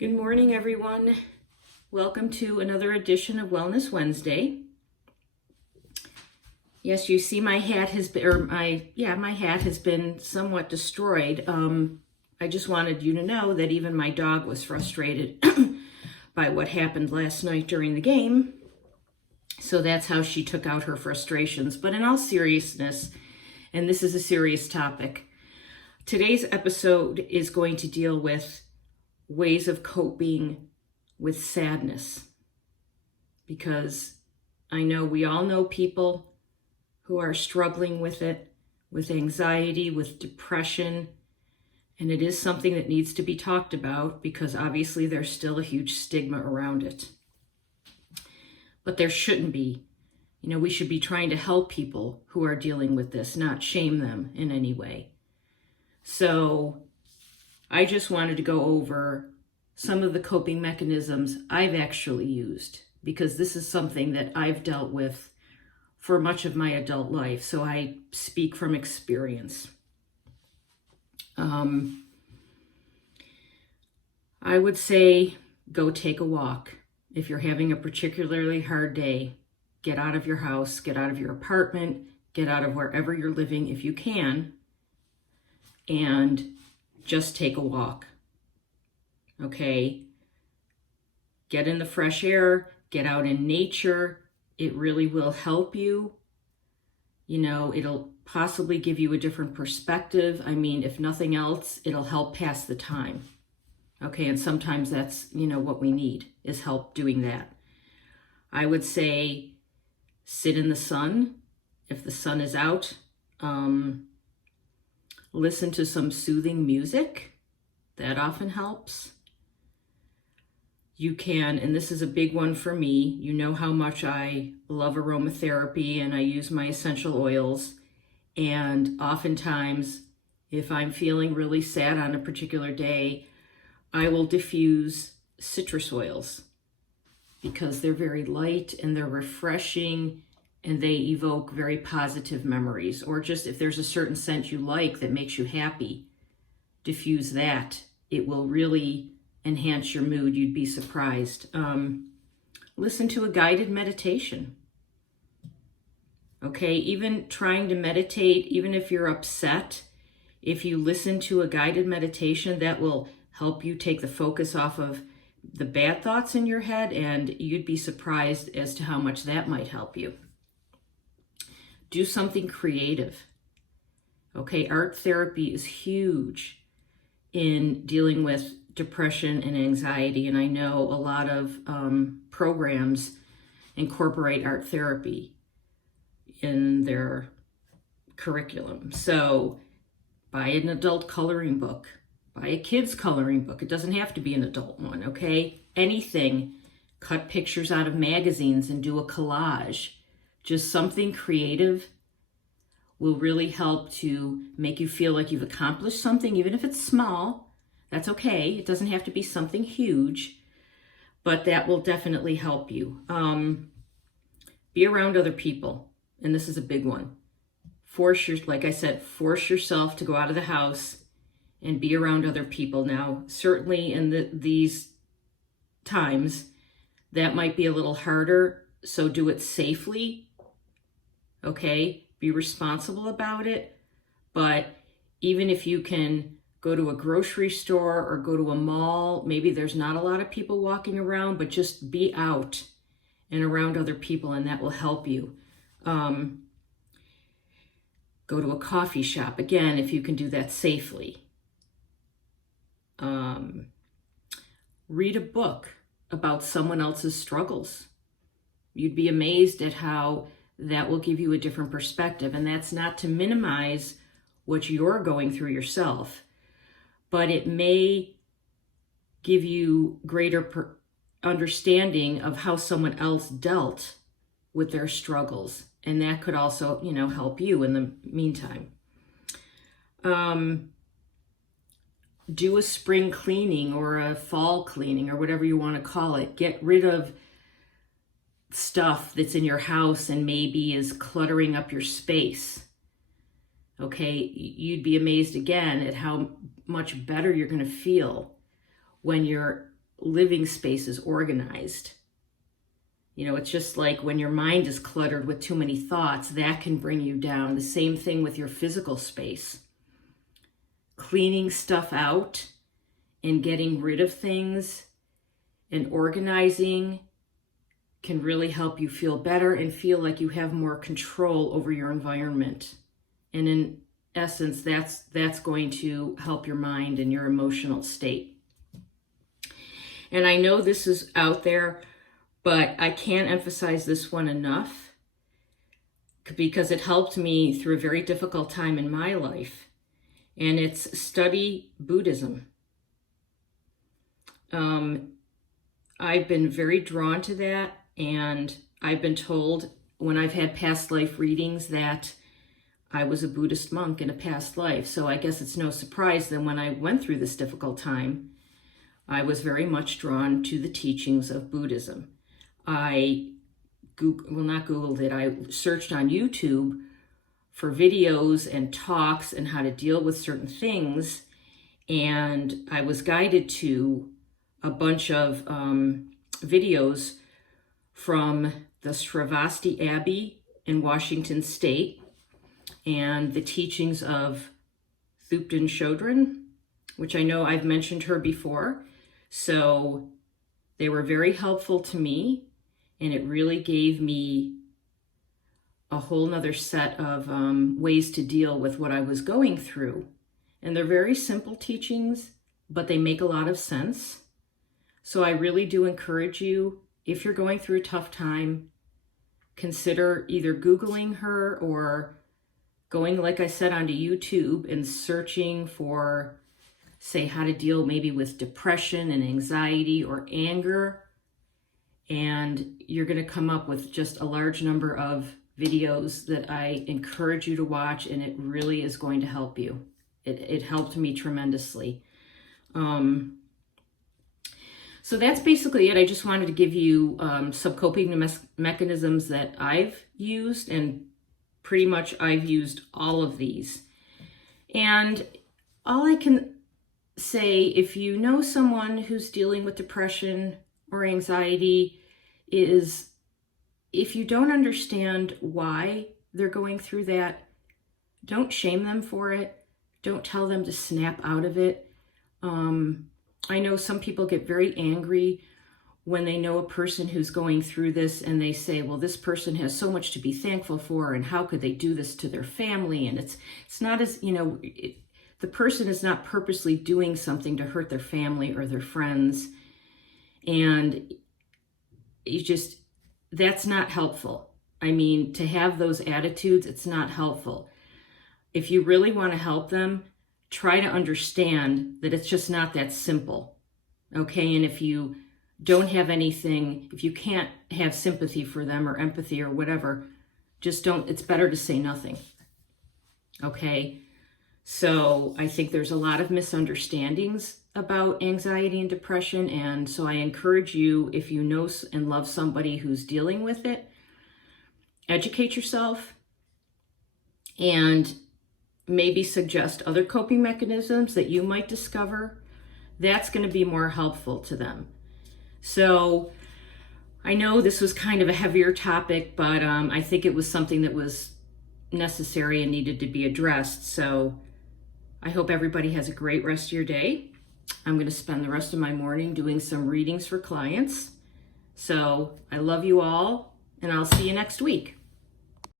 Good morning, everyone. Welcome to another edition of Wellness Wednesday. Yes, you see my hat has been, my hat has been somewhat destroyed. I just wanted you to know that even my dog was frustrated by what happened last night during the game. So that's how she took out her frustrations. But in all seriousness, and this is a serious topic, today's episode is going to deal with ways of coping with sadness, because I know we all know people who are struggling with it, with anxiety, with depression, and it is something that needs to be talked about because obviously there's still a huge stigma around it. But there shouldn't be. We should be trying to help people who are dealing with this, not shame them in any way. So I just wanted to go over some of the coping mechanisms I've actually used, because this is something that I've dealt with for much of my adult life. So I speak from experience. I would say go take a walk. If you're having a particularly hard day, get out of your house, get out of your apartment, get out of wherever you're living if you can, and just take a walk. Okay? Get in the fresh air, get out in nature. It really will help you. It'll possibly give you a different perspective. If nothing else, it'll help pass the time. Okay, and sometimes that's, what we need is help doing that. I would say sit in the sun if the sun is out. Listen to some soothing music. That often helps. You can, and this is a big one for me, you know how much I love aromatherapy and I use my essential oils. And oftentimes, if I'm feeling really sad on a particular day, I will diffuse citrus oils because they're very light and they're refreshing and they evoke very positive memories. Or just if there's a certain scent you like that makes you happy, diffuse that. It will really enhance your mood. You'd be surprised. Listen to a guided meditation. Okay, even trying to meditate, even if you're upset, if you listen to a guided meditation, that will help you take the focus off of the bad thoughts in your head, and you'd be surprised as to how much that might help you. Do something creative. Okay, art therapy is huge in dealing with depression and anxiety, and I know a lot of programs incorporate art therapy in their curriculum. So buy an adult coloring book, buy a kid's coloring book. It doesn't have to be an adult one, okay? Anything. Cut pictures out of magazines and do a collage. Just something creative will really help to make you feel like you've accomplished something, even if it's small. That's okay. It doesn't have to be something huge, but that will definitely help you. Be around other people, and this is a big one. Force yourself to go out of the house and be around other people. Now, certainly in these times, that might be a little harder, so do it safely, okay? Be responsible about it, but even if you can go to a grocery store or go to a mall, maybe there's not a lot of people walking around, but just be out and around other people, and that will help you. Go to a coffee shop, again, if you can do that safely. Read a book about someone else's struggles. You'd be amazed at how that will give you a different perspective. And that's not to minimize what you're going through yourself, but it may give you greater understanding of how someone else dealt with their struggles. And that could also, help you in the meantime. Do a spring cleaning or a fall cleaning or whatever you want to call it. Get rid of stuff that's in your house and maybe is cluttering up your space. Okay, you'd be amazed again at how much better you're going to feel when you're living space is organized. You know, it's just like when your mind is cluttered with too many thoughts, that can bring you down. The same thing with your physical space. Cleaning stuff out and getting rid of things and organizing can really help you feel better and feel like you have more control over your environment. And in essence, that's going to help your mind and your emotional state. And I know this is out there, but I can't emphasize this one enough because it helped me through a very difficult time in my life. And it's study Buddhism. I've been very drawn to that, and I've been told when I've had past life readings that I was a Buddhist monk in a past life. So I guess it's no surprise that when I went through this difficult time, I was very much drawn to the teachings of Buddhism. I searched on YouTube for videos and talks and how to deal with certain things. And I was guided to a bunch of videos from the Sravasti Abbey in Washington State and the teachings of Thupten Chodron, which I know I've mentioned her before. So they were very helpful to me, and it really gave me a whole nother set of ways to deal with what I was going through. And they're very simple teachings, but they make a lot of sense. So I really do encourage you, if you're going through a tough time, consider either Googling her or going, like I said, onto YouTube and searching for, say, how to deal maybe with depression and anxiety or anger. And you're going to come up with just a large number of videos that I encourage you to watch, and it really is going to help you. It helped me tremendously. So that's basically it. I just wanted to give you some coping mechanisms that I've used, and pretty much I've used all of these. And all I can say, if you know someone who's dealing with depression or anxiety, is if you don't understand why they're going through that, don't shame them for it. Don't tell them to snap out of it. I know some people get very angry when they know a person who's going through this, and they say, well, this person has so much to be thankful for, and how could they do this to their family? And it's not as, the person is not purposely doing something to hurt their family or their friends. And that's not helpful. I mean, to have those attitudes, it's not helpful. If you really want to help them, try to understand that it's just not that simple, okay? And if you don't have anything, if you can't have sympathy for them or empathy or whatever, just don't, it's better to say nothing, okay? So I think there's a lot of misunderstandings about anxiety and depression, and so I encourage you, if you know and love somebody who's dealing with it, educate yourself and maybe suggest other coping mechanisms that you might discover. That's going to be more helpful to them. So I know this was kind of a heavier topic, but I think it was something that was necessary and needed to be addressed. So I hope everybody has a great rest of your day. I'm going to spend the rest of my morning doing some readings for clients. So I love you all, and I'll see you next week.